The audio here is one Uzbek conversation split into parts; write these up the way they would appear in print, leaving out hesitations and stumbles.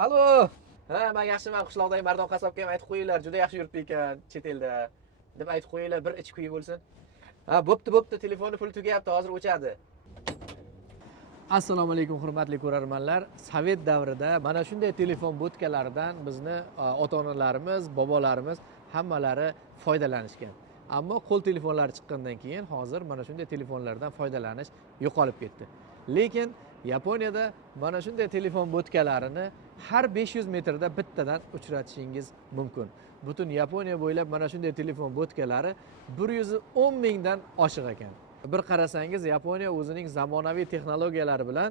Alo. Ha, men yaxshiman, qishloqdagi Mardon qassobga ham aytib qo'yinglar, juda yaxshi yuribdi ekan chet elda deb aytib qo'yinglar, bir ichki kuyi bo'lsin. Ha, bo'pti, telefonni pul tugayapti, hozir o'chadi. Assalomu alaykum hurmatli ko'rarmanlar. Sovet davrida mana shunday telefon bo'tkalaridan bizni ota-onalarimiz, bobolarimiz hammalari foydalanishgan. Ammo qo'l telefonlari chiqqandan keyin hozir mana shunday telefonlardan foydalanish yo'qolib ketdi. Lekin Yaponiyada mana shunday telefon bo'tkalarini har 500 metrda bittadan uchratishingiz mumkin. Butun Yaponiya bo'ylab mana shunday telefon bo'tkalari 110 mingdan oshiq ekan. Bir qarasangiz, Yaponiya o'zining zamonaviy texnologiyalari bilan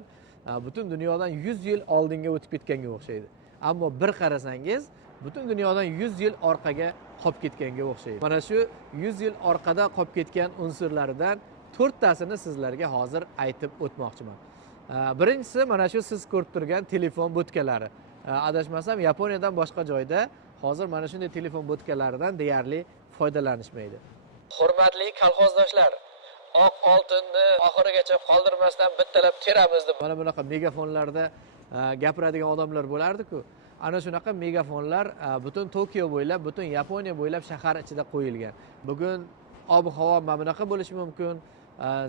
butun dunyodan 100 yil oldinga o'tib ketganga o'xshaydi. Ammo bir qarasangiz, butun dunyodan 100 yil orqaga qolib ketganga o'xshaydi. Mana shu 100 yil orqada qolib ketgan unsurlaridan 4 tasini sizlarga hozir aytib o'tmoqchiman. Birinchisi mana shu siz ko'rib turgan telefon bo'tkalari. Adashmasam, Yaponiyadan boshqa joyda hozir mana shunday telefon bo'tkalaridan deyarli foydalanishmaydi. Hurmatli kolxozdoshlar, oq oltinni oxirigacha qoldirmasdan bittalab teramiz deb mana bunaqa megafonlarda gapiradigan odamlar bo'lardi-ku. Ana shunaqa megafonlar butun Tokio bo'ylab, butun Yaponiya bo'ylab shahar ichida qo'yilgan. Bugun ob-havo mana bunaqa bo'lishi mumkin,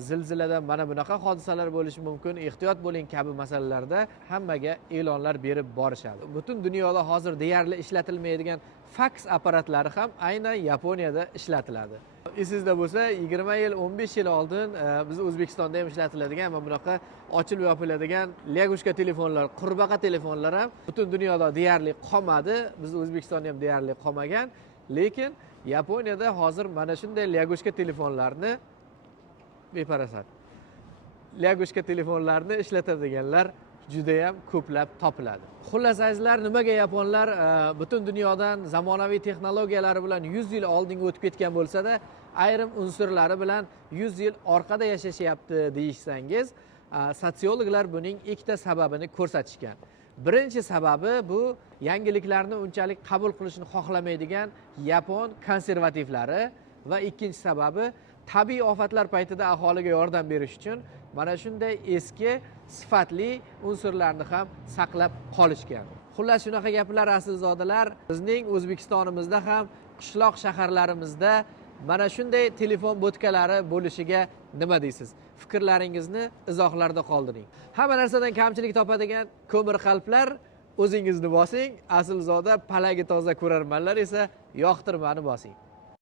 zilziladan mana bunaqa hodisalar bo'lishi mumkin, ehtiyot bo'ling kabi masalalarda hammaga e'lonlar berib borishadi. Butun dunyoda hozir deyarli ishlatilmaydigan faks apparatlari ham aynan Yaponiyada ishlatiladi. Esingizda bo'lsa, 20 yil, 15 yil oldin biz O'zbekistonda ham ishlatiladigan mana bunaqa ochilib yopiladigan lyagushka telefonlar, qurbaqa telefonlar ham butun dunyoda deyarli qolmadi. Biz O'zbekistonda ham deyarli qolmagan, lekin Yaponiyada hozir mana shunday lyagushka telefonlarni beparasat. Lyagushka telefonlarni ishlatadiganlar juda ham ko'plab topiladi. Xullas azizlar, nimaga yaponlar butun dunyodan zamonaviy texnologiyalari bilan 100 yil oldinga o'tib ketgan bo'lsa-da, ayrim unsurlari bilan 100 yil orqada yashashyapti deyishsangiz, sotsiologlar buning ikkita sababini ko'rsatishgan. Birinchi sababi bu yangiliklarni unchalik qabul qilishni xohlamaydigan yapon konservativlari va ikkinchi sababi tabiiy ofatlar paytida aholiga yordam berish uchun mana shunday eski sifatli unsurlarni ham saqlab qolishgan. Xullas shunaqa gaplar asilzodalar, bizning O'zbekistonimizda ham qishloq shaharlarimizda mana shunday telefon bo'tkalari bo'lishiga nima deysiz? Fikrlaringizni izohlarda qoldiring. Hamma narsadan kamchilik topadigan ko'mir qalblar o'zingizni bosing, asilzoda palagi toza ko'rarmanlar esa yoqtirmani bosing.